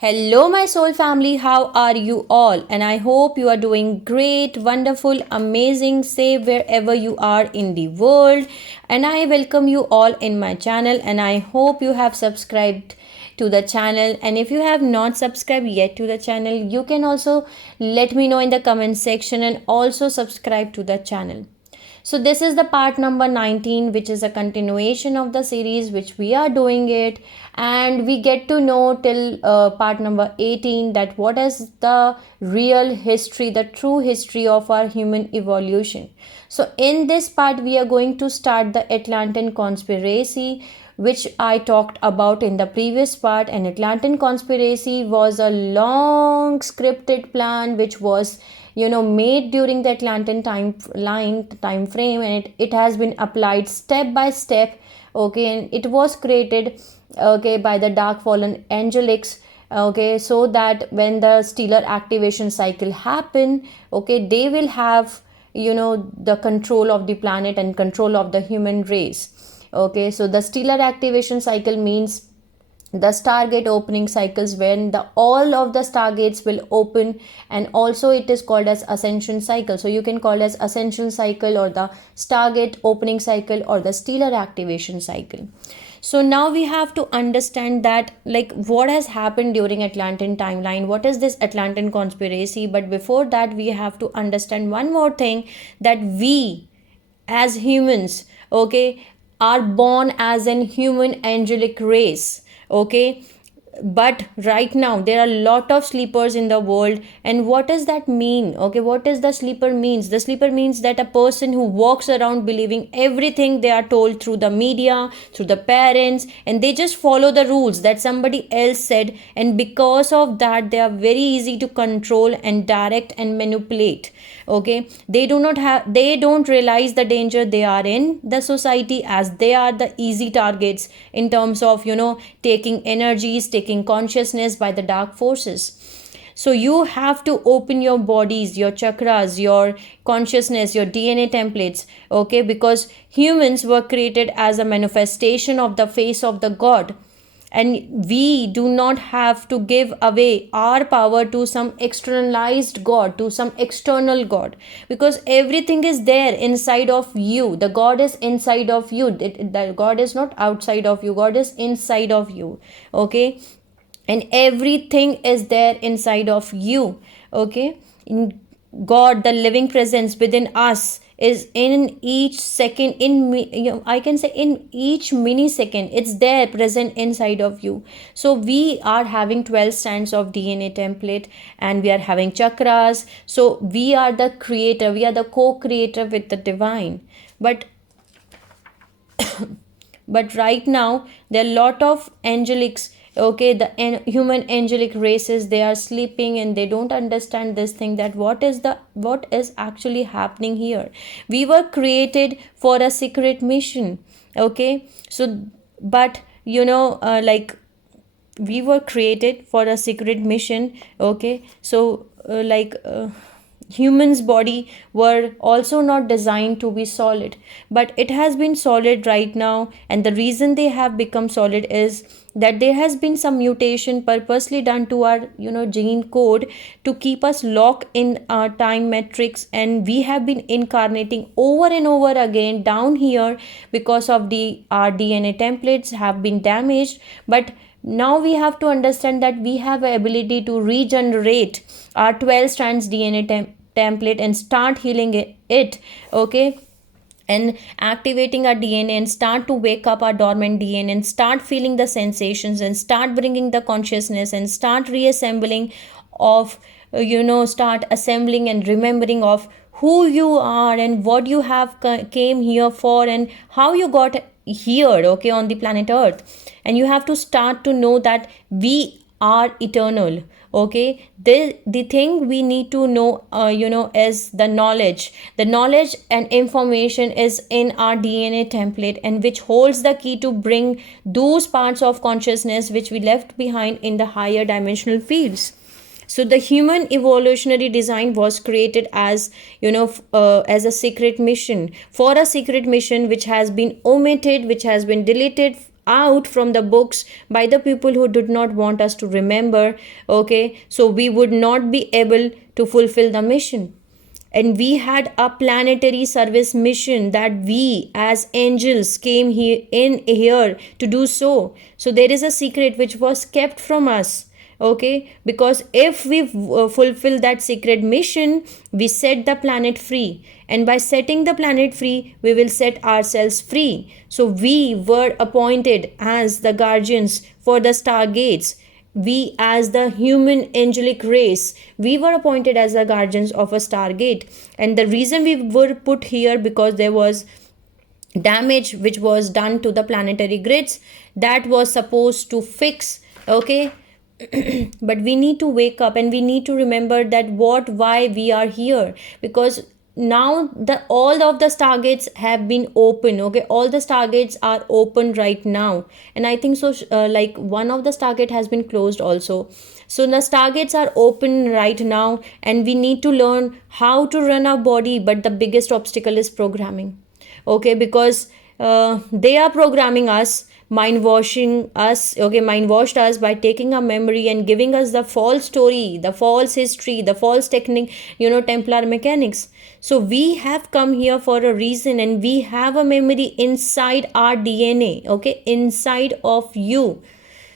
Hello, my soul family. How are you all? And I hope you are doing great, wonderful, amazing, safe wherever you are in the world. And I welcome you all in my channel. And I hope you have subscribed to the channel. And if you have not subscribed yet to the channel, you can also let me know in the comment section and also subscribe to the channel. So this is the part number 19, which is a continuation of the series which we are doing it, and we get to know till part number 18 that what is the real history, the true history of our human evolution. So in this part we are going to start the Atlantean conspiracy, which I talked about in the previous part. An Atlantean conspiracy was a long scripted plan which was made during the Atlantean time frame, and it has been applied step by step. Okay, and it was created by the dark fallen Angelics, so that when the stellar activation cycle happen, they will have the control of the planet and control of the human race. So the stellar activation cycle means the Stargate opening cycles, when all of the Stargates will open, and also it is called as ascension cycle. So you can call as ascension cycle, or the Stargate opening cycle, or the stellar activation cycle. So now we have to understand that, like, what has happened during Atlantean timeline, what is this Atlantean conspiracy. But before that we have to understand one more thing, that we as humans are born as an human angelic race. But right now there are a lot of sleepers in the world. And what does that mean? What is the sleeper means? The sleeper means that a person who walks around believing everything they are told through the media, through the parents, and they just follow the rules that somebody else said, and because of that they are very easy to control and direct and manipulate. They don't realize the danger they are in the society, as they are the easy targets in terms of taking energies, taking consciousness by the dark forces. So you have to open your bodies, your chakras, your consciousness, your DNA templates, because humans were created as a manifestation of the face of the God. And we do not have to give away our power to some externalized God, to some external God, because everything is there inside of you. The God is inside of you. The God is not outside of you. God is inside of you. And everything is there inside of you. In God, the living presence within us, is in each second, I can say in each millisecond, it's there present inside of you. So we are having 12 strands of DNA template, and we are having chakras. So we are the creator, we are the co-creator with the divine. But right now there are a lot of angelics, the human angelic races, they are sleeping, and they don't understand this thing, that what is actually happening here. We were created for a secret mission. So but we were created for a secret mission. So humans body were also not designed to be solid, but it has been solid right now. And the reason they have become solid is that there has been some mutation purposely done to our gene code, to keep us locked in our time matrix. And we have been incarnating over and over again down here, because of our DNA templates have been damaged. But now we have to understand that we have the ability to regenerate our 12 strands DNA template and start healing it. And activating our DNA, and start to wake up our dormant DNA, and start feeling the sensations, and start bringing the consciousness, and start reassembling of start assembling and remembering of who you are, and what you have came here for, and how you got here on the planet Earth. And you have to start to know that we are eternal. The thing we need to know is the knowledge and information is in our DNA template, and which holds the key to bring those parts of consciousness which we left behind in the higher dimensional fields. So the human evolutionary design was created as as a secret mission, for a secret mission which has been omitted, which has been deleted out from the books by the people who did not want us to remember. Okay, so we would not be able to fulfill the mission. And we had a planetary service mission that we as angels came here to do so. So there is a secret which was kept from us. Okay, because if we fulfill that secret mission, we set the planet free, and by setting the planet free, we will set ourselves free. So we were appointed as the guardians for the Stargates. We as the human angelic race, we were appointed as the guardians of a Stargate. And the reason we were put here, because there was damage which was done to the planetary grids that was supposed to fix. Okay, but we need to wake up and we need to remember that why we are here, because now all of the Stargates have been open. Okay, all the Stargates are open right now, and I think so like one of the Stargate has been closed also. So the Stargates are open right now, and we need to learn how to run our body. But the biggest obstacle is programming. Okay, because they are programming us, mind washing us. Okay, mind washed us by taking our memory and giving us the false story, the false history, the false technique, Templar mechanics. So we have come here for a reason, and we have a memory inside our DNA. Okay, inside of you.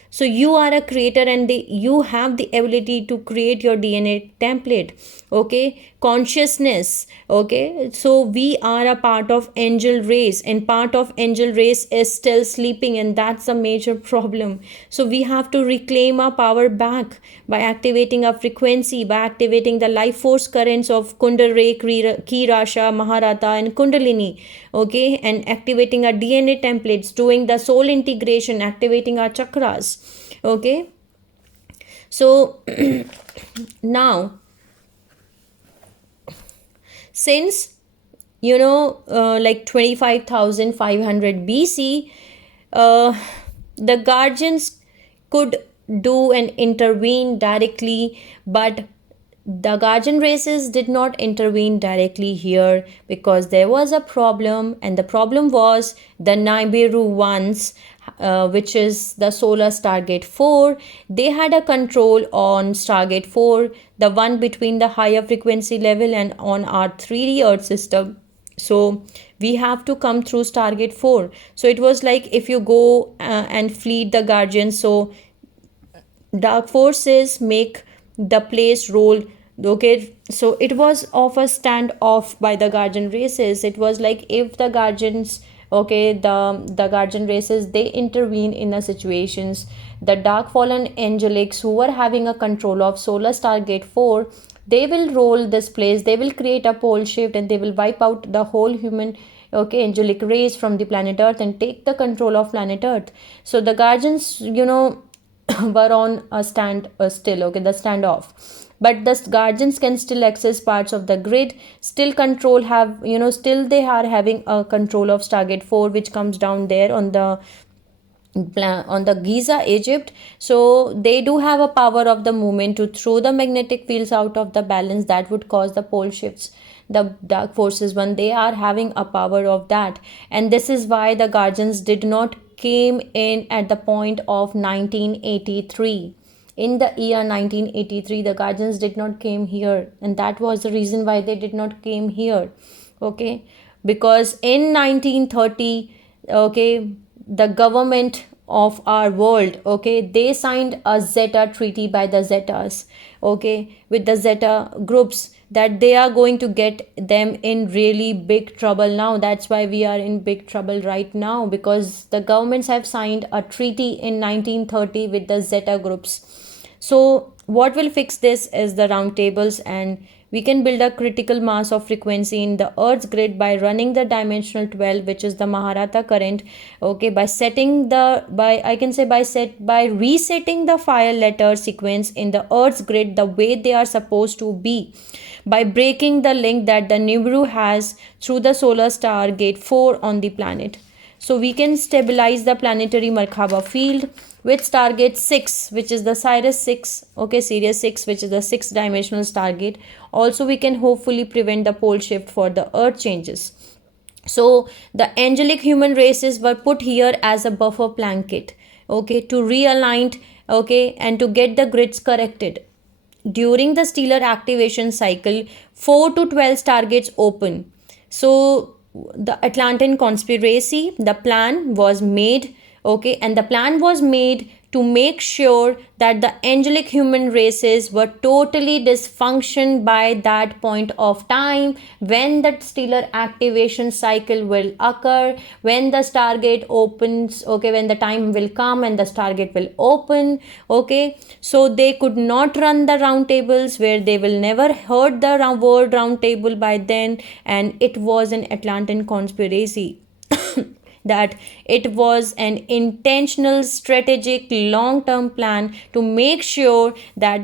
So you are a creator, and you have the ability to create your DNA template. Okay, consciousness. Okay, so we are a part of angel race, and part of angel race is still sleeping, and that's a major problem. So we have to reclaim our power back by activating our frequency, by activating the life force currents of Kundalini, Kirasha, Maharata, and Kundalini. Okay, and activating our DNA templates, doing the soul integration, activating our chakras. Okay, so now, since like 25,500 BC, the guardians could do and intervene directly, but the guardian races did not intervene directly here because there was a problem, and the problem was the Nibiru ones, which is the solar Stargate 4. They had a control on Stargate 4, the one between the higher frequency level and on our 3D Earth system. So we have to come through Stargate 4. So it was like if you go and fleet the guardians, so dark forces make the place roll. Okay, so it was of a standoff by the guardian races. It was like if the guardians, okay, the guardian races, they intervene in the situations. The dark fallen angelics who were having a control of solar Stargate 4, they will roll this place, they will create a pole shift, and they will wipe out the whole human, okay, angelic race from the planet Earth and take the control of planet Earth. So the guardians, were on a stand still, okay, the standoff. But the guardians can still access parts of the grid, still control, have, still they are having a control of Stargate 4, which comes down there on the Giza, Egypt. So they do have a power of the movement to throw the magnetic fields out of the balance that would cause the pole shifts. The dark forces, when they are having a power of that, and this is why the guardians did not came in at the point of 1983. In the year 1983, the guardians did not came here, and that was the reason why they did not came here. Okay, because in 1930, okay, the government of our world, okay, they signed a Zeta treaty by the Zetas, okay, with the Zeta groups, that they are going to get them in really big trouble now. That's why we are in big trouble right now, because the governments have signed a treaty in 1930 with the Zeta groups. So what will fix this is the round tables, and we can build a critical mass of frequency in the Earth's grid by running the dimensional 12, which is the Maharata current. Okay, by setting the by resetting the file letter sequence in the Earth's grid the way they are supposed to be, by breaking the link that the Nibiru has through the solar star gate 4 on the planet. So we can stabilize the planetary Merkaba field with Stargate 6, which is the Sirius 6, okay, Sirius 6, which is the 6-dimensional Stargate. Also, we can hopefully prevent the pole shift for the Earth changes. So the angelic human races were put here as a buffer blanket, okay, to realign, okay, and to get the grids corrected. During the stellar activation cycle, 4 to 12 stargates open. So the Atlantean conspiracy, the plan was made, okay, and the plan was made to make sure that the angelic human races were totally dysfunctioned by that point of time when the stellar activation cycle will occur, when the stargate opens, okay, when the time will come and the stargate will open, okay. So they could not run the round tables, where they will never heard the word round table by then, and it was an Atlantean conspiracy. That it was an intentional, strategic, long term plan to make sure that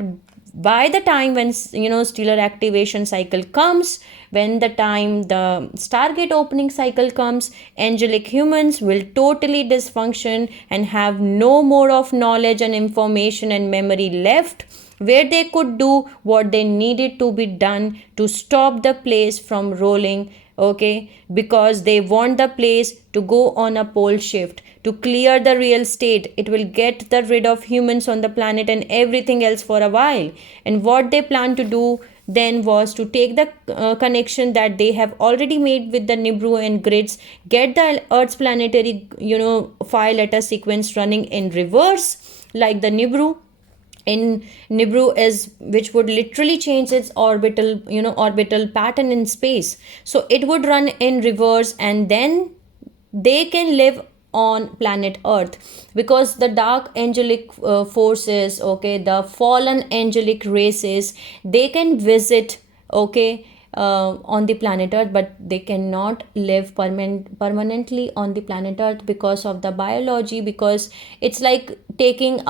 by the time when stellar activation cycle comes, when the time the stargate opening cycle comes, angelic humans will totally dysfunction and have no more of knowledge and information and memory left, where they could do what they needed to be done to stop the place from rolling, okay, because they want the place to go on a pole shift to clear the real estate. It will get the rid of humans on the planet and everything else for a while. And what they plan to do then was to take the connection that they have already made with the Nibiru and grids, get the Earth's planetary file letter sequence running in reverse like the Nibiru. In Nibiru is, which would literally change its orbital pattern in space. So it would run in reverse, and then they can live on planet Earth, because the dark angelic forces, okay, the fallen angelic races, they can visit, okay, on the planet Earth, but they cannot live permanently on the planet Earth because of the biology, because it's like taking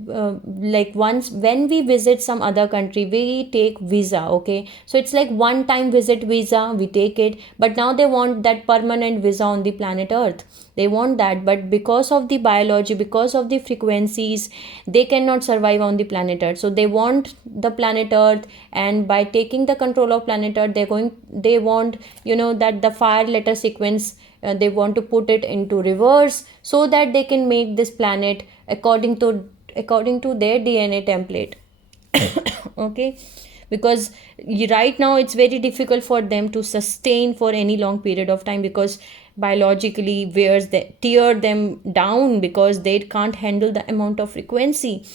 like once when we visit some other country, we take visa, okay, so it's like one time visit visa, we take it, but now they want that permanent visa on the planet Earth. They want that, but because of the biology, because of the frequencies, they cannot survive on the planet Earth. So they want the planet Earth, and by taking the control of planet Earth, they want that the fire letter sequence, they want to put it into reverse so that they can make this planet according to their DNA template. Okay, because right now it's very difficult for them to sustain for any long period of time, because biologically wears they tear them down, because they can't handle the amount of frequency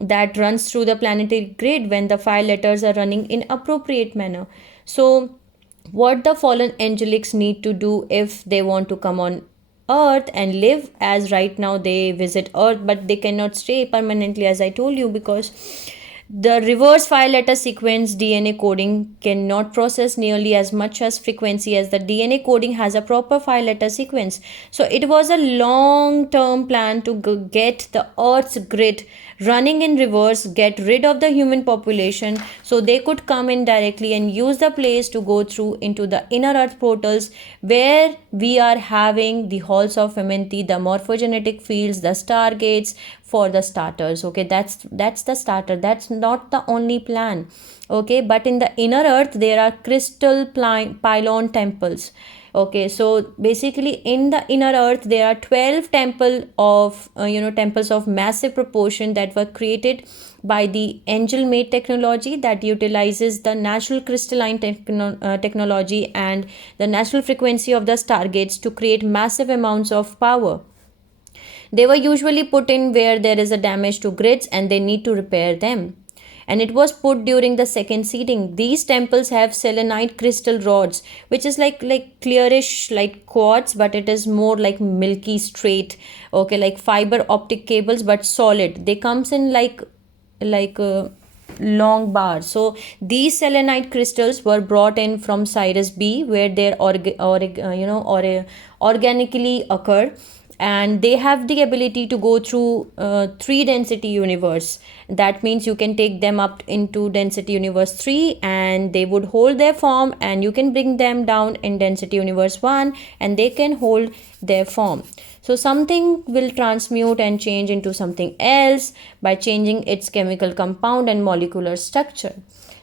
that runs through the planetary grid when the file letters are running in appropriate manner. So what the fallen angelics need to do if they want to come on Earth and live, as right now they visit Earth, but they cannot stay permanently, as I told you, because the reverse file letter sequence DNA coding cannot process nearly as much as frequency as the DNA coding has a proper file letter sequence. So it was a long term plan to get the Earth's grid running in reverse, get rid of the human population, so they could come in directly and use the place to go through into the inner Earth portals, where we are having the halls of Amenthi, the morphogenetic fields, the stargates, for the starters. Okay, that's the starter, that's not the only plan. Okay, but in the inner Earth there are crystal pylon temples. Okay, so basically in the inner Earth there are 12 temples of massive proportion that were created by the angel made technology that utilizes the natural crystalline technology and the natural frequency of the stargates to create massive amounts of power. They were usually put in where there is a damage to grids and they need to repair them. And it was put during the second seeding. These temples have selenite crystal rods, which is like clearish like quartz, but it is more like milky straight, okay, like fiber optic cables, but solid. They comes in like long bars. So these selenite crystals were brought in from Sirius B, where they organically occur, and they have the ability to go through 3 density universe. That means you can take them up into density universe 3 and they would hold their form, and you can bring them down in density universe 1 and they can hold their form. So something will transmute and change into something else by changing its chemical compound and molecular structure.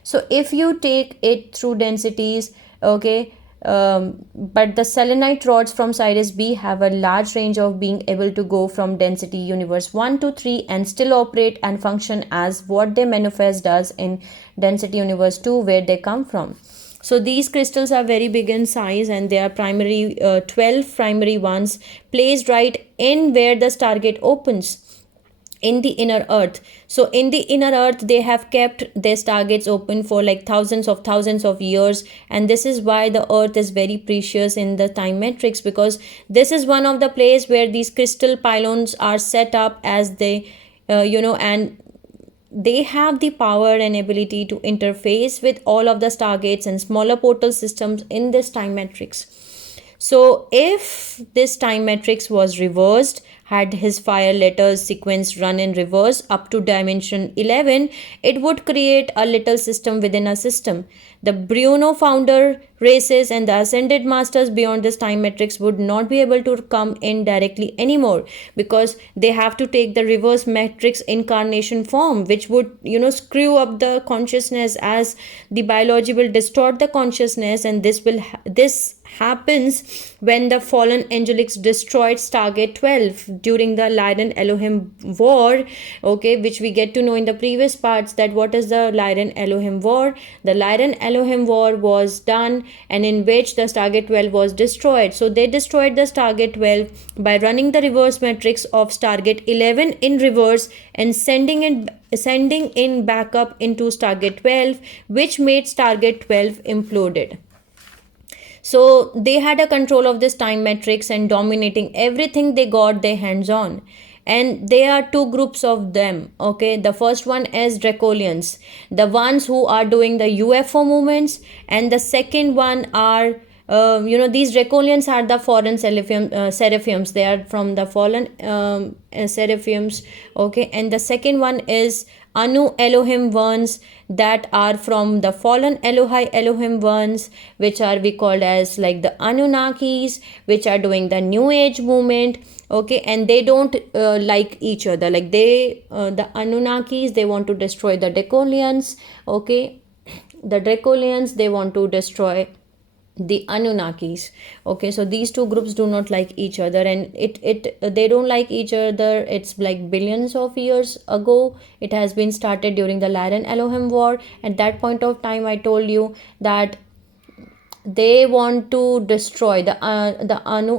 So if you take it through densities, okay, but the selenite rods from Sirius B have a large range of being able to go from density universe 1 to 3 and still operate and function as what they manifest does in density universe 2 where they come from. So these crystals are very big in size, and they are primary 12 primary ones placed right in where the Stargate opens in the inner earth. So in the inner earth they have kept their stargates open for like thousands of years, and this is why the earth is very precious in the time matrix, because this is one of the place where these crystal pylons are set up as they and they have the power and ability to interface with all of the stargates and smaller portal systems in this time matrix. So if this time matrix was reversed, had his fire letters sequence run in reverse up to dimension 11, it would create a little system within a system. The Bruno founder races and the ascended masters beyond this time matrix would not be able to come in directly anymore, because they have to take the reverse matrix incarnation form, which would screw up the consciousness, as the biology will distort the consciousness, and this happens when the fallen angelics destroyed Stargate 12 during the Tyran-Elohim war, okay, which we get to know in the previous parts that what is the Tyran-Elohim war. The Tyran-Elohim war was done, and in which the Stargate 12 was destroyed. So they destroyed the Stargate 12 by running the reverse matrix of Stargate 11 in reverse and sending in backup into Stargate 12, which made Stargate 12 imploded. So they had a control of this time matrix and dominating everything they got their hands on. And there are two groups of them, okay. The first one is Dracolians, the ones who are doing the UFO movements, and the second one are these Dracolians are the foreign seraphims. They are from the fallen seraphims, okay. And the second one is Elohim ones, that are from the fallen Elohim ones, which are we called as like the Annunakis, which are doing the new age movement, okay. And they don't like each other, like the Annunakis, they want to destroy the Dracolians, okay. The Dracolians, they want to destroy the Annunakis, okay. So these two groups do not like each other, and they don't like each other. It's like billions of years ago it has been started during the Tyran-Elohim war. At that point of time, I told you that they want to destroy the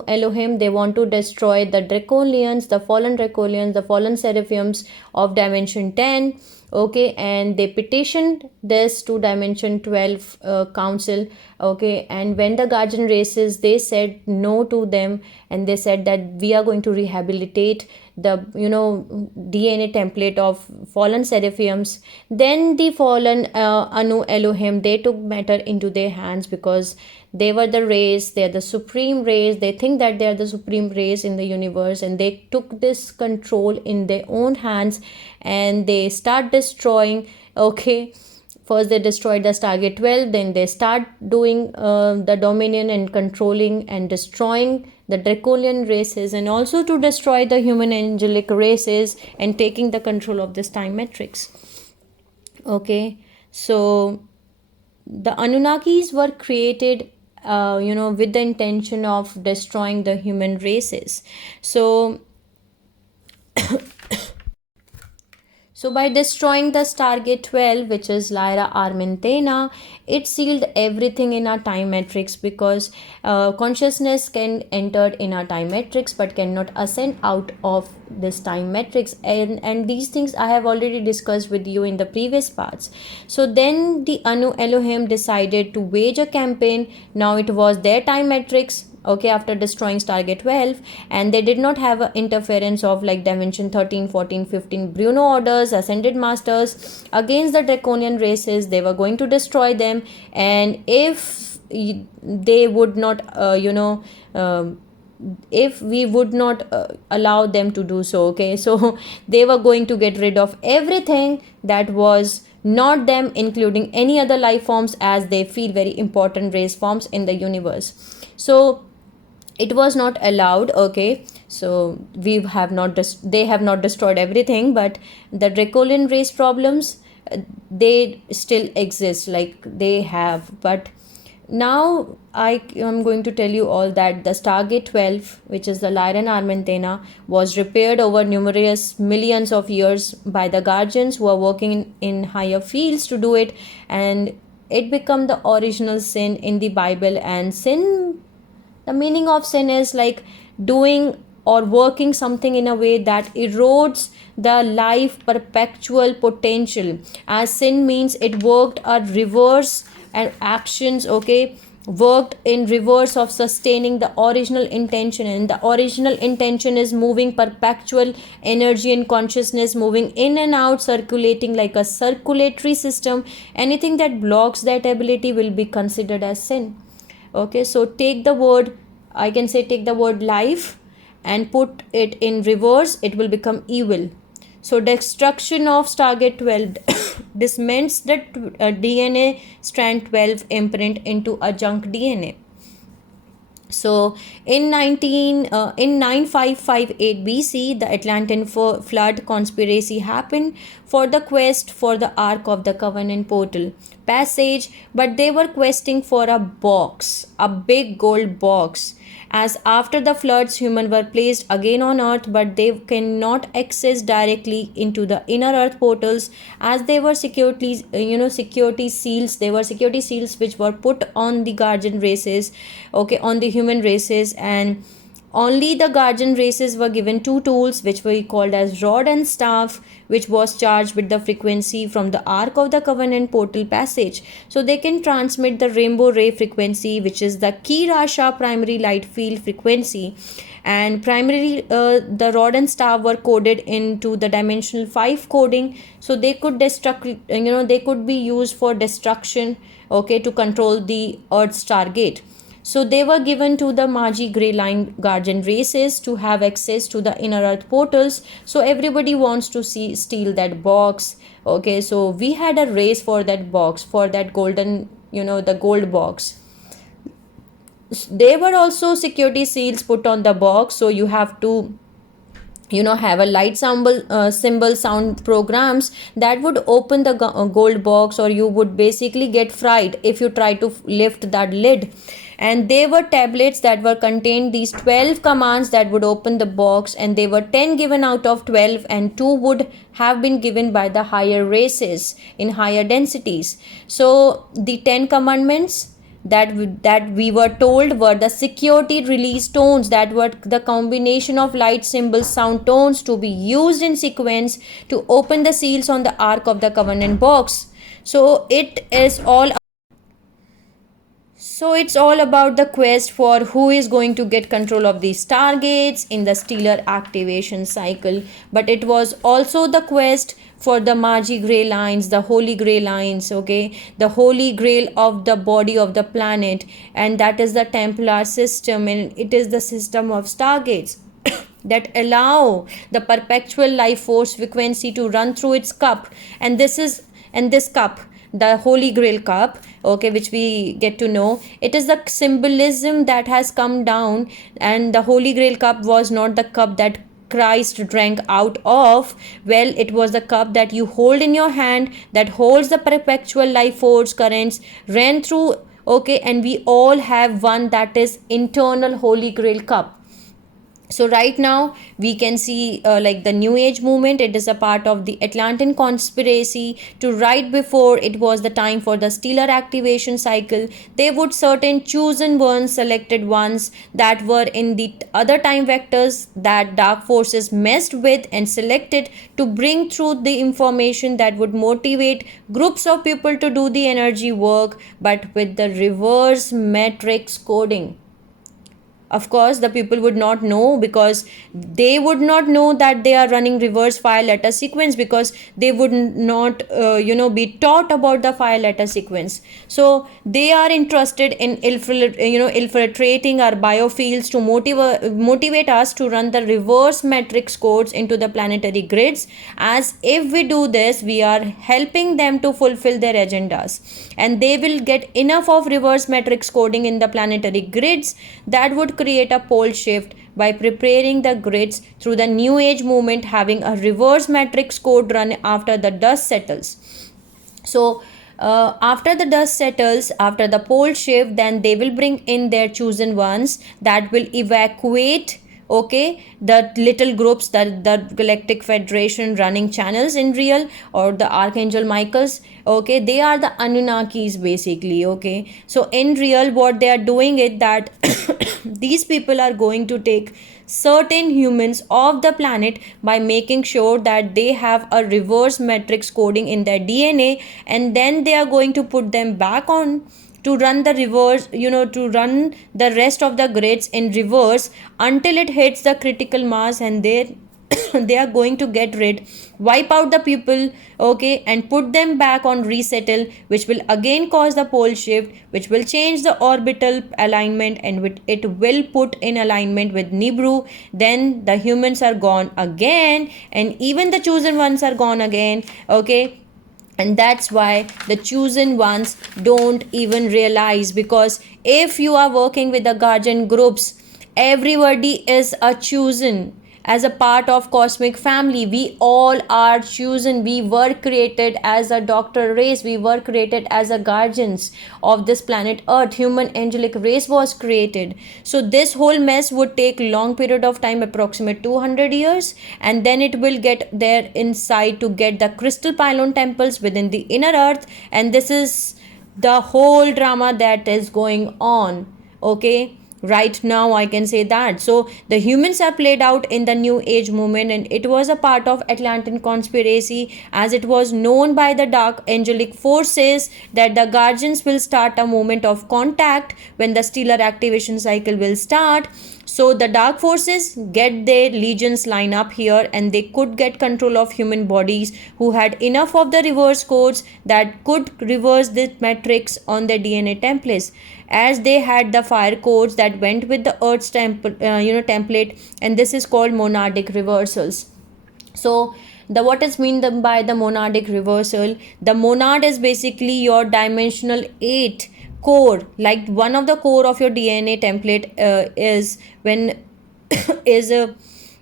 Elohim. They want to destroy the Dracolians, the fallen seraphims of dimension 10, okay. And they petitioned this to dimension 12 council, okay. And when the guardian races, they said no to them, and they said that we are going to rehabilitate the DNA template of fallen seraphims. Then the fallen Elohim, they took matter into their hands, because they were the race, they are the supreme race, they think that they are the supreme race in the universe, and they took this control in their own hands, and they start destroying, okay. First they destroyed the Stargate 12, then they start doing the dominion and controlling and destroying the Dracolian races, and also to destroy the human angelic races and taking the control of this time matrix, okay. So the Anunnakis were created with the intention of destroying the human races. So So by destroying the Stargate 12, which is Lyra-Armentena, it sealed everything in our time matrix, because consciousness can enter in our time matrix but cannot ascend out of this time matrix. And these things I have already discussed with you in the previous parts. So then the Elohim decided to wage a campaign. Now it was their time matrix, okay, after destroying Stargate 12, and they did not have a interference of like dimension 13, 14, 15 Bruno orders, ascended masters against the draconian races. They were going to destroy them, and if they would not if we would not allow them to do so, okay, so they were going to get rid of everything that was not them, including any other life forms, as they feel very important race forms in the universe. So it was not allowed, okay. So they have not destroyed everything, but the draconian race problems, they still exist, like they have, but now I am going to tell you all that the Stargate 12, which is the Lyran-Armentena, was repaired over numerous millions of years by the guardians who are working in higher fields to do it, and it became the original sin in the Bible. And sin, the meaning of sin is like doing or working something in a way that erodes the life perpetual potential, as sin means it worked a reverse and actions, okay, worked in reverse of sustaining the original intention. And the original intention is moving perpetual energy and consciousness, moving in and out, circulating like a circulatory system. Anything that blocks that ability will be considered as sin. Okay, so take the word, I can say take the word life and put it in reverse, it will become evil. So destruction of Stargate 12 dismantles the DNA strand 12 imprint into a junk DNA. So in 9558 BC, the Atlantean flood conspiracy happened for the quest for the Ark of the Covenant portal passage, but they were questing for a box, a big gold box, as after the floods humans were placed again on earth, but they cannot access directly into the inner earth portals, as they were security seals. They were security seals which were put on the guardian races, okay, on the human races. And only the guardian races were given two tools which were called as rod and staff, which was charged with the frequency from the Ark of the Covenant portal passage. So they can transmit the rainbow ray frequency, which is the Ki Rasha primary light field frequency. And primarily the rod and staff were coded into the dimensional 5 coding, so they could they could be used for destruction, okay, to control the Earth Stargate. So they were given to the Magi Grey Line guardian races to have access to the inner earth portals. So everybody wants to steal that box. Okay, so we had a race for that box, for that golden, the gold box. There were also security seals put on the box, so you have to have a light symbol sound programs that would open the gold box, or you would basically get fried if you try to lift that lid. And there were tablets that were contained these 12 commands that would open the box, and they were 10 given out of 12, and 2 would have been given by the higher races in higher densities. So the 10 commandments that we were told were the security release tones, that were the combination of light symbols sound tones to be used in sequence to open the seals on the Ark of the Covenant box. So it's all about the quest for who is going to get control of the Stargates in the stellar activation cycle. But it was also the quest for the Magi Grey Lines, the Holy Grey Lines, okay, the Holy Grail of the body of the planet, and that is the Templar system, and it is the system of Stargates that allow the perpetual life force frequency to run through its cup. And this cup, the Holy Grail cup, okay, which we get to know, it is the symbolism that has come down. And the Holy Grail cup was not the cup that Christ drank out of. Well, it was the cup that you hold in your hand, that holds the perpetual life force currents ran through, okay, and we all have one, that is internal Holy Grail cup. So right now we can see like the New Age movement, it is a part of the Atlantean conspiracy to right before it was the time for the stellar activation cycle. They would certain chosen ones, selected ones that were in the other time vectors that dark forces messed with and selected to bring through the information that would motivate groups of people to do the energy work, but with the reverse matrix coding. Of course, the people would not know, because they would not know that they are running reverse file letter sequence, because they would not be taught about the file letter sequence. So they are interested in infiltrating our biofields to motivate us to run the reverse matrix codes into the planetary grids, as if we do this we are helping them to fulfill their agendas, and they will get enough of reverse matrix coding in the planetary grids that would create a pole shift by preparing the grids through the New Age movement, having a reverse matrix code run after the dust settles. So After the dust settles, after the pole shift, then they will bring in their chosen ones that will evacuate, okay, the little groups, that the Galactic Federation running channels in real, or the Archangel Michaels, okay, they are the Anunnakis basically, okay. So in real, what they are doing is that these people are going to take certain humans off the planet by making sure that they have a reverse matrix coding in their DNA, and then they are going to put them back on to run the reverse, to run the rest of the grids in reverse until it hits the critical mass, and they are going to get rid, wipe out the people, okay, and put them back on resettle, which will again cause the pole shift, which will change the orbital alignment, and it will put in alignment with Nibiru. Then the humans are gone again, and even the chosen ones are gone again, okay. And that's why the chosen ones don't even realize, because if you are working with the guardian groups, everybody is a chosen. As a part of cosmic family, we all are chosen. We were created as a doctor race, we were created as a guardians of this planet earth. Human angelic race was created. So this whole mess would take long period of time, approximate 200 years, and then it will get there inside to get the crystal pylon temples within the inner earth. And this is the whole drama that is going on, okay, right now, I can say that. So the humans are played out in the new age movement, and it was a part of Atlantean conspiracy, as it was known by the dark angelic forces that the guardians will start a movement of contact when the stellar activation cycle will start. So the dark forces get their legions line up here, and they could get control of human bodies who had enough of the reverse codes that could reverse the matrix on their DNA templates, as they had the fire codes that went with the earth's template, and this is called monadic reversals. So the what is mean by the monadic reversal? The monad is basically your dimensional 8 core, like one of the core of your DNA template is when is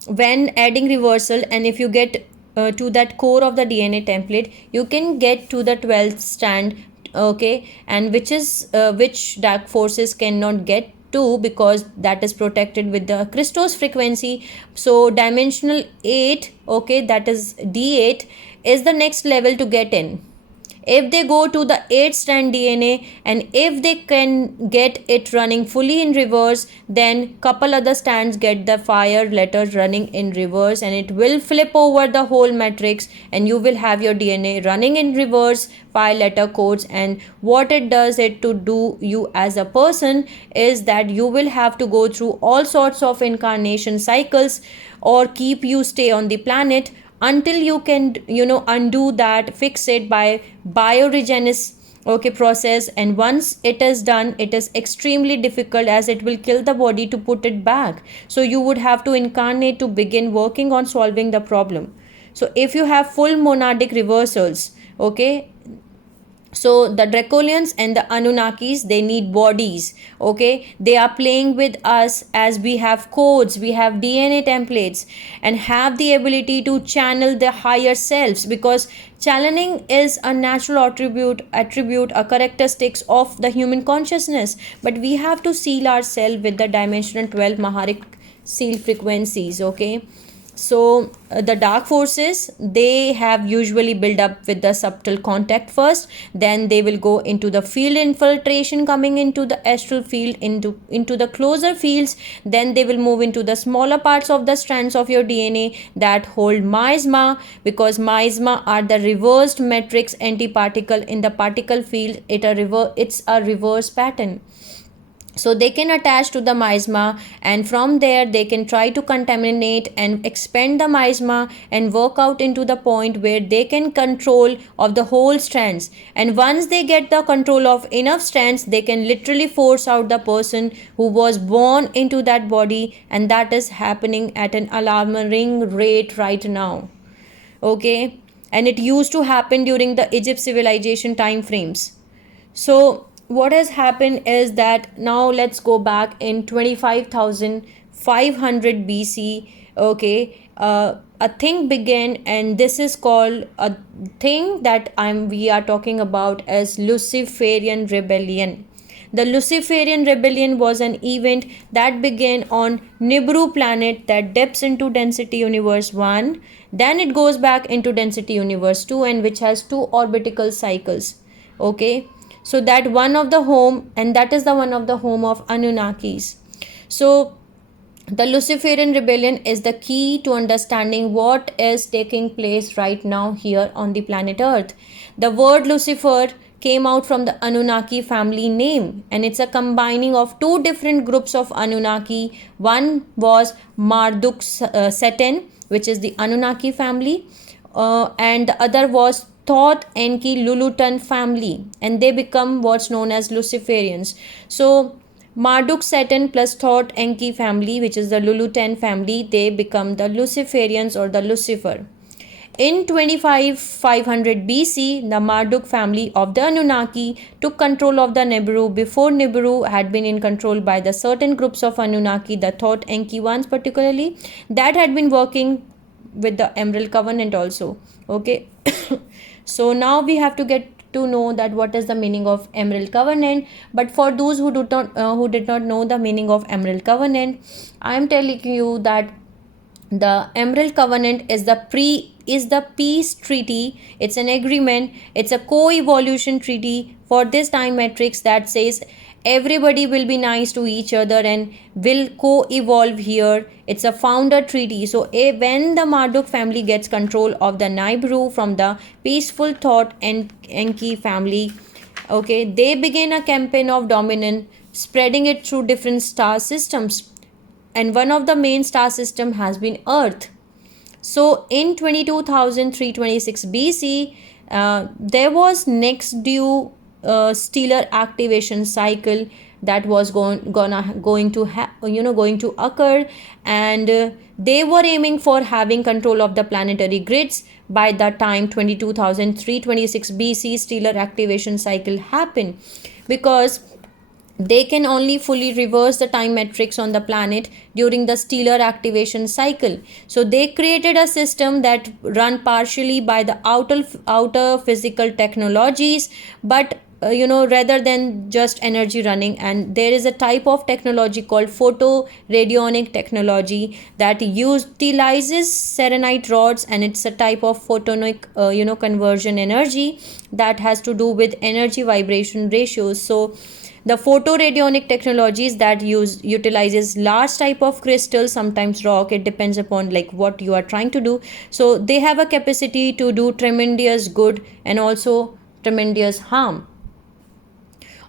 when adding reversal, and if you get to that core of the DNA template, you can get to the 12th strand, okay, and which dark forces cannot get to, because that is protected with the Christos frequency. So dimensional 8, okay, that is D8, is the next level to get in. If they go to the 8 strand DNA, and if they can get it running fully in reverse, then couple other strands get the fire letters running in reverse, and it will flip over the whole matrix, and you will have your DNA running in reverse 5 letter codes. And what it does it to do you as a person is that you will have to go through all sorts of incarnation cycles, or keep you stay on the planet until you can undo that, fix it by bioregenesis, okay, process. And once it is done, it is extremely difficult, as it will kill the body to put it back. So you would have to incarnate to begin working on solving the problem. So if you have full monadic reversals, okay, so the Dracolians and the Anunnakis, they need bodies, okay. They are playing with us, as we have codes, we have DNA templates, and have the ability to channel the higher selves, because channeling is a natural attribute, a characteristics of the human consciousness. But we have to seal ourselves with the dimensional 12 Maharic seal frequencies, okay. So the dark forces, they have usually build up with the subtle contact first, then they will go into the field infiltration, coming into the astral field, into the closer fields. Then they will move into the smaller parts of the strands of your DNA that hold miasma, because miasma are the reversed matrix antiparticle in the particle field. It's a reverse pattern. So they can attach to the miasma, and from there they can try to contaminate and expand the miasma, and work out into the point where they can control of the whole strands. And once they get the control of enough strands, they can literally force out the person who was born into that body, and that is happening at an alarming rate right now, okay. And it used to happen during the Egypt civilization time frames. So what has happened is that now let's go back in 25,500 BC, okay. a thing began, and this is called a thing that we are talking about as Luciferian rebellion. The Luciferian rebellion was an event that began on Nibiru planet that dips into density universe 1, then it goes back into density universe 2, and which has 2 orbitical cycles. Okay, so that one of the home, and that is the one of the home of Anunnakis. So the Luciferian rebellion is the key to understanding what is taking place right now here on the planet Earth. The word Lucifer came out from the Anunnaki family name, and it's a combining of 2 different groups of Anunnaki. One was Marduk Satan, which is the Anunnaki family, and the other was Thoth Enki Lulutan family, and they become what's known as Luciferians. So Marduk Satan plus Thoth Enki family, which is the Lulutan family, they become the Luciferians or the Lucifer. In 2500 BC, the Marduk family of the Anunnaki took control of the Nibiru. Before, Nibiru had been in control by the certain groups of Anunnaki, the Thoth Enki ones particularly, that had been working with the Emerald Covenant also. Okay. So now we have to get to know that what is the meaning of Emerald Covenant. But for those who did not know the meaning of Emerald Covenant, I am telling you that the Emerald Covenant is the peace treaty. It's an agreement. It's a co-evolution treaty for this time matrix that says everybody will be nice to each other and will co-evolve here. It's a founder treaty. So when the Marduk family gets control of the Nibiru from the peaceful Thoth and Enki family, okay, they begin a campaign of dominance, spreading it through different star systems. And one of the main star system has been Earth. So in 22,326 BC, there was next due stellar activation cycle that was going to occur, and they were aiming for having control of the planetary grids by the time 22,326 BC stellar activation cycle happened, because they can only fully reverse the time matrix on the planet during the stellar activation cycle. So they created a system that run partially by the outer physical technologies, but rather than just energy running. And there is a type of technology called Radionic technology that utilizes selenite rods, and it's a type of photonic conversion energy that has to do with energy vibration ratios. So the photoradionic technologies that utilizes large type of crystal, sometimes rock, it depends upon like what you are trying to do. So they have a capacity to do tremendous good and also tremendous harm.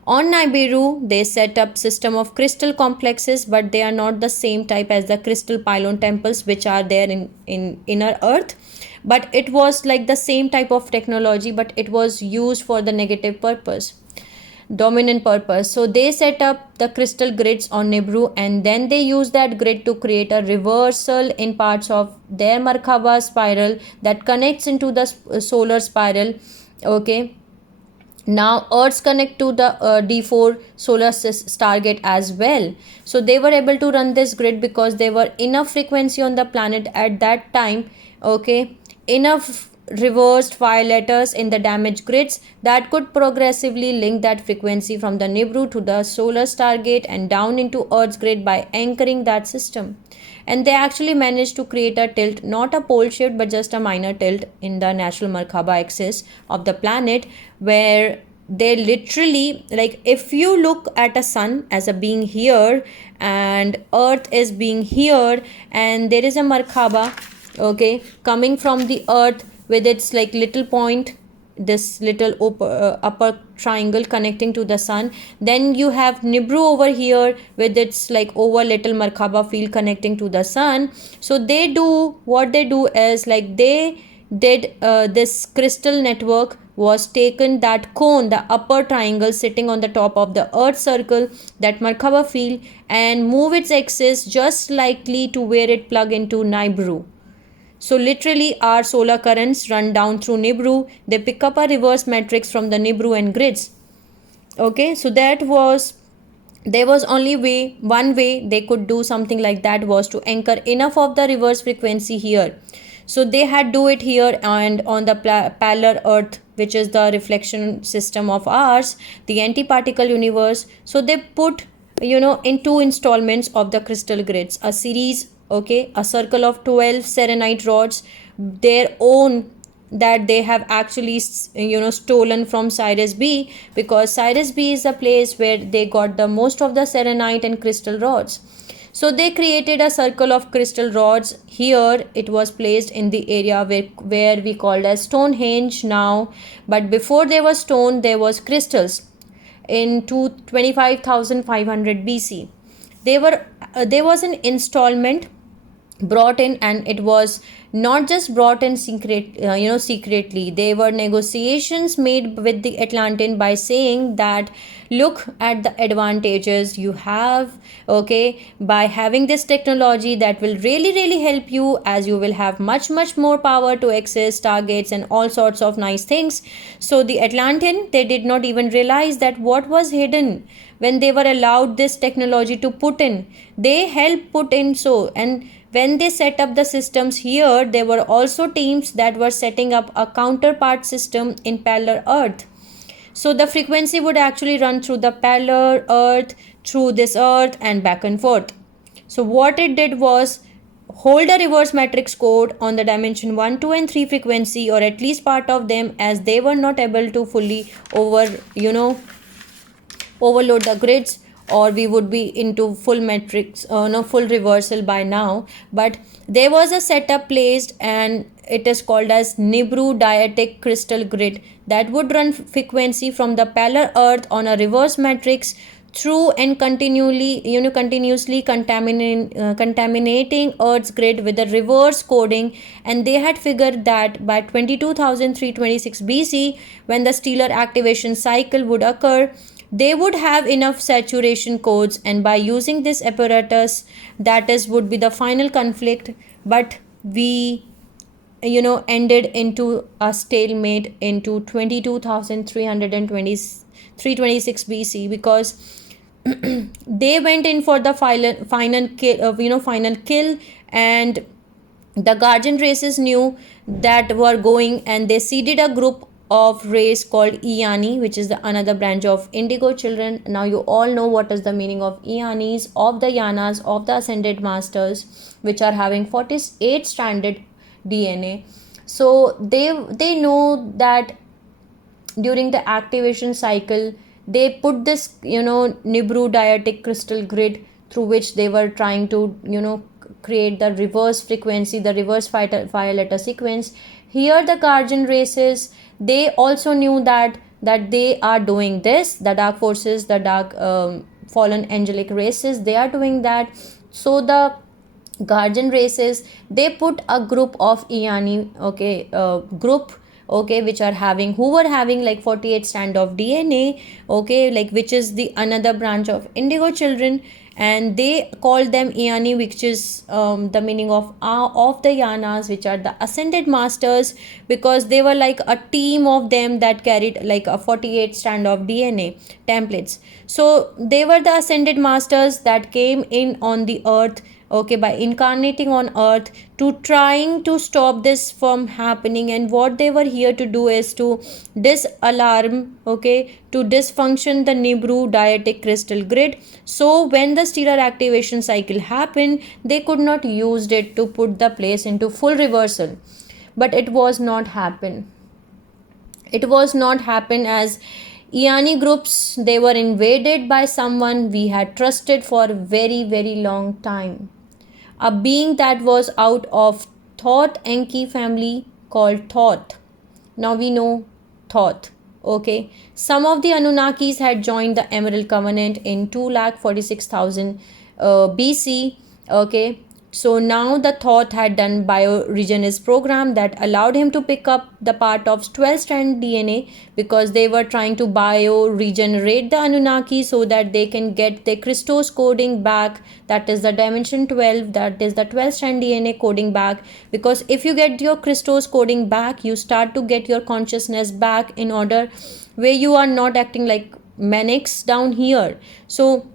On Nibiru, they set up system of crystal complexes, but they are not the same type as the crystal pylon temples which are there in inner Earth. But it was like the same type of technology, but it was used for the negative purpose, dominant purpose. So they set up the crystal grids on Nibiru, and then they use that grid to create a reversal in parts of their Merkaba spiral that connects into the solar spiral. Okay, now Earth's connect to the D4 solar Stargate as well. So they were able to run this grid because there were enough frequency on the planet at that time. Okay, enough reversed violators in the damaged grids that could progressively link that frequency from the Nibiru to the solar Stargate and down into Earth's grid by anchoring that system. And they actually managed to create a tilt, not a pole shift, but just a minor tilt in the natural Merkaba axis of the planet, where they literally, like if you look at a sun as a being here and Earth is being here, and there is a Merkaba, okay, coming from the Earth with its like little point, this little upper triangle connecting to the sun. Then you have Nibiru over here with its like over little Merkaba field connecting to the sun. So what they do is like they did this crystal network was taken that cone, the upper triangle sitting on the top of the Earth circle, that Merkaba field, and move its axis just slightly to where it plug into Nibiru. So literally our solar currents run down through Nibiru. They pick up a reverse matrix from the Nibiru and grids. Okay, so there was only one way they could do something like that, was to anchor enough of the reverse frequency here. So they had do it here and on the parallel earth, which is the reflection system of ours, the antiparticle universe. So they put, in two installments of the crystal grids, a series, okay, a circle of 12 selenite rods, their own, that they have actually stolen from Sirius B, because Sirius B is the place where they got the most of the selenite and crystal rods. So they created a circle of crystal rods. Here it was placed in the area where we called as Stonehenge now, but before there was stone there was crystals in 25,500 BC. There was an installment brought in, and it was not just brought in secretly. There were negotiations made with the Atlantean by saying that look at the advantages you have, okay, by having this technology that will really help you, as you will have much more power to access Stargates and all sorts of nice things. So the Atlantean, they did not even realize that what was hidden when they were allowed this technology to put in. They helped put in. So, and when they set up the systems here, there were also teams that were setting up a counterpart system in parallel earth. So the frequency would actually run through the parallel earth, through this earth, and back and forth. So what it did was hold a reverse matrix code on the dimension 1, 2 and 3 frequency, or at least part of them, as they were not able to fully overload the grids, or we would be into full matrix, full reversal by now. But there was a setup placed, and it is called as Nibiru dietic crystal grid, that would run frequency from the parallel earth on a reverse matrix through and continuously contaminating earth's grid with a reverse coding. And they had figured that by 22,326 BC, when the stellar activation cycle would occur, they would have enough saturation codes, and by using this apparatus, that is would be the final conflict. But we ended into a stalemate into 22,326 BC, because they went in for the final kill, and the guardian races knew that were going, and they seeded a group of race called Iani, which is the another branch of indigo children. Now you all know what is the meaning of Ianis, of the Yanas, of the ascended masters, which are having 48 stranded DNA. So they know that during the activation cycle, they put this Nibiru dietic crystal grid, through which they were trying to create the reverse frequency, the reverse file letter sequence. Here the guardian races, they also knew that they are doing this, the dark forces, the dark fallen angelic races, they are doing that. So the guardian races, they put a group of Iani, which are having, who were having like 48 strand of DNA, which is the another branch of indigo children, and they called them Iani, which is the meaning of the Yanas, which are the ascended masters, because they were like a team of them that carried like a 48 strand of DNA templates. So they were the ascended masters that came in on the earth, by incarnating on earth to trying to stop this from happening. And what they were here to do is to disalarm, to dysfunction the Nibiru dietic crystal grid. So when the stellar activation cycle happened, they could not use it to put the place into full reversal. But it was not happen. As Iani groups, they were invaded by someone we had trusted for a very long time. A being that was out of Thoth Enki family called Thoth. Now we know Thoth. Some of the Anunnakis had joined the Emerald Covenant in 246,000 BC. So now the Thoth had done bioregenesis program that allowed him to pick up the part of 12 strand DNA, because they were trying to bioregenerate the Anunnaki so that they can get the Christos coding back, that is the dimension 12, that is the 12 strand DNA coding back. Because if you get your Christos coding back, you start to get your consciousness back, in order where you are not acting like manics down here. So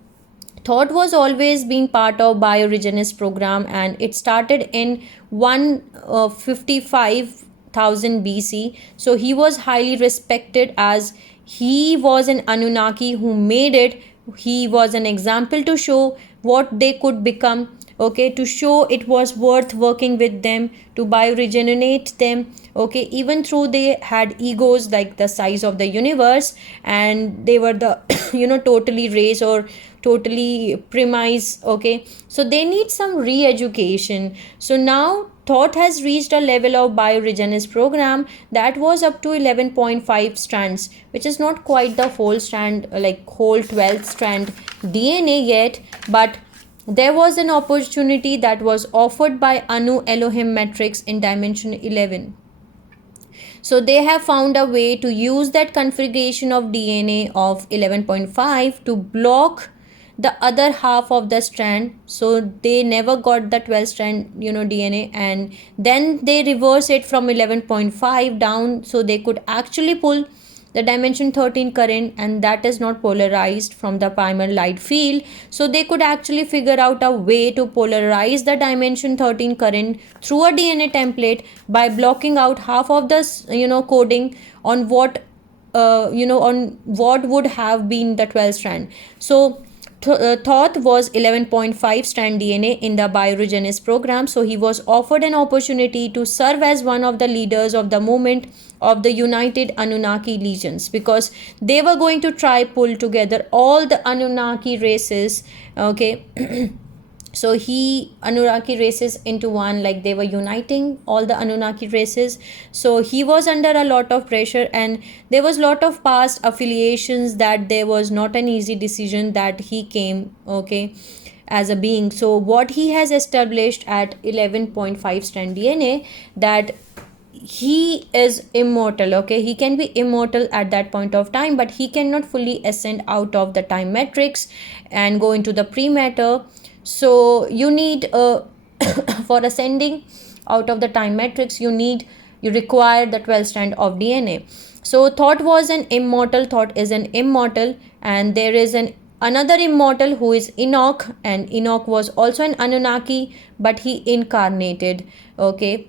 Thoth was always being part of bioregenesis program, and it started in 155,000 BC. So he was highly respected as he was an Anunnaki who made it. He was an example to show what they could become, okay, to show it was worth working with them, to bioregenerate them, okay, even though they had egos like the size of the universe, and they were the totally race or totally premise, okay. So they need some re-education. So now thought has reached a level of bioregenesis program that was up to 11.5 strands, which is not quite the whole strand, like whole 12th strand DNA yet, but there was an opportunity that was offered by Anu-Elohim metrics in dimension 11. So they have found a way to use that configuration of DNA of 11.5 to block the other half of the strand. So they never got the 12 strand DNA, and then they reverse it from 11.5 down, so they could actually pull the dimension 13 current, and that is not polarized from the primal light field. So they could actually figure out a way to polarize the dimension 13 current through a DNA template by blocking out half of the coding on what on what would have been the 12 strand. So Thoth was 11.5 strand DNA in the bioregenesis program, so he was offered an opportunity to serve as one of the leaders of the movement of the United Anunnaki Legions, because they were going to try pull together all the Anunnaki races, okay. So Anunnaki races into one, like they were uniting all the Anunnaki races. So he was under a lot of pressure, and there was lot of past affiliations that there was not an easy decision that he came, okay, as a being. So what he has established at 11.5 strand DNA, that he is immortal, okay. He can be immortal at that point of time, but he cannot fully ascend out of the time matrix and go into the pre-matter. So you need for ascending out of the time matrix, you require the 12 strand of DNA. So Thoth was an immortal, Thoth is an immortal, and there is another immortal who is Enoch, and Enoch was also an Anunnaki, but he incarnated, okay.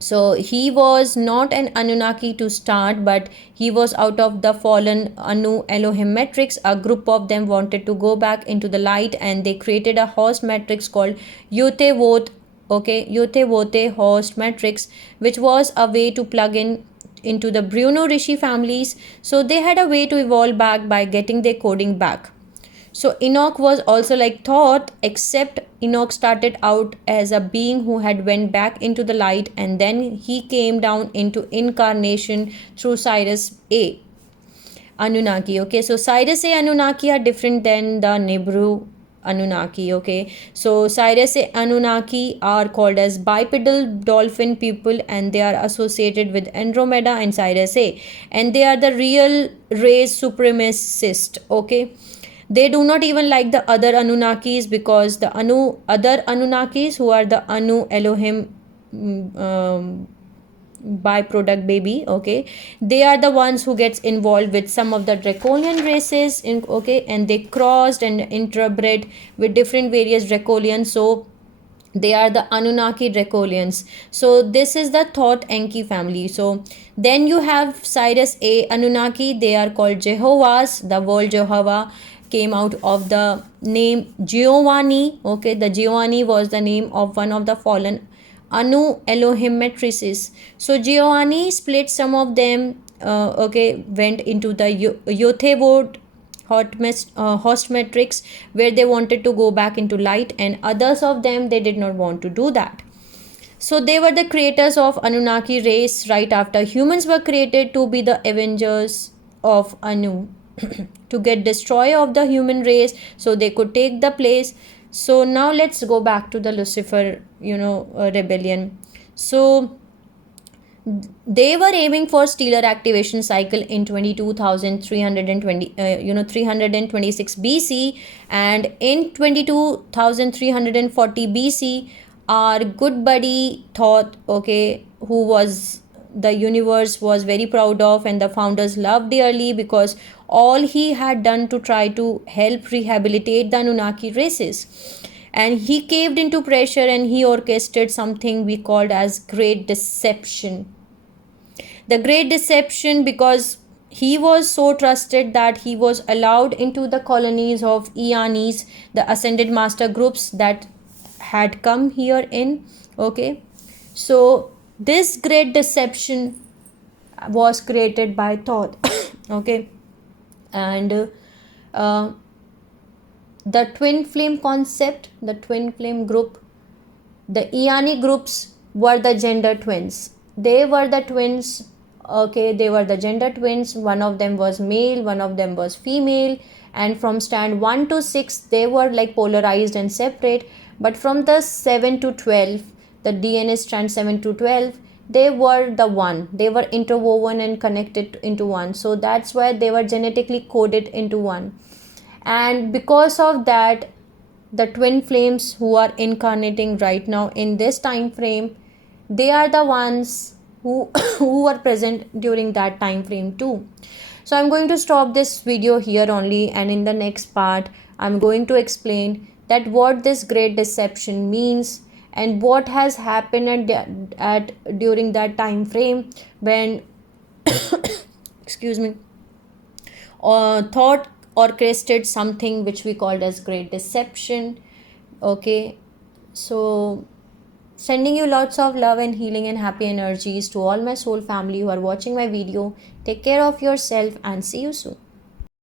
So he was not an Anunnaki to start, but he was out of the fallen Anu-Elohim matrix. A group of them wanted to go back into the light, and they created a host matrix called Yote-Wote, okay, Yote-Wote host matrix, which was a way to plug into the Bruno Rishi families. So they had a way to evolve back by getting their coding back. So Enoch was also like Thoth, except Enoch started out as a being who had went back into the light, and then he came down into incarnation through Sirius A Anunnaki, okay. So Sirius A Anunnaki are different than the Nibiru Anunnaki, okay. So Sirius A Anunnaki are called as bipedal dolphin people, and they are associated with Andromeda and Sirius A, and they are the real race supremacist, okay. They do not even like the other Anunnakis, because the other Anunnakis who are the Anu-Elohim byproduct baby, okay, they are the ones who gets involved with some of the draconian races okay, and they crossed and interbred with different various draconians. So they are the Anunnaki Dracolians. So this is the Thoth Enki family. So then you have Sirius A Anunnaki. They are called Jehovahs. The word Jehovah came out of the name Giovanni, okay. The Giovanni was the name of one of the fallen Anu-Elohim matrices. So Giovanni split some of them, okay, went into the Yote-Wote host matrix, where they wanted to go back into light, and others of them, they did not want to do that. So they were the creators of Anunnaki race right after humans were created to be the avengers of Anu to get destroy of the human race, so they could take the place. So now let's go back to the Lucifer rebellion. So they were aiming for stellar activation cycle in 326 BC, and in 22,340 BC our good buddy Thoth, okay, who was the universe was very proud of and the founders loved dearly, because all he had done to try to help rehabilitate the Anunnaki races. and he caved into pressure and he orchestrated something we called as Great Deception. The Great Deception, because he was so trusted that he was allowed into the colonies of Ianis, the ascended master groups that had come here in. Okay, so this Great Deception was created by Thoth. Okay, and the twin flame concept, the twin flame group, the Iani groups were the gender twins. They were the twins. Okay, they were the gender twins. One of them was male, one of them was female, and from stand 1 to 6 they were like polarized and separate. But from the 7 to 12, the DNA strand 7 to 12, they were the one. They were interwoven and connected into one. So that's why they were genetically coded into one. And because of that, the twin flames who are incarnating right now in this time frame, they are the ones who who were present during that time frame too. So I'm going to stop this video here only, and in the next part I'm going to explain that what this Great Deception means and what has happened at during that time frame when excuse me, Thought orchestrated something which we called as Great Deception. Okay, so sending you lots of love and healing and happy energies to all my soul family who are watching my video. Take care of yourself and see you soon.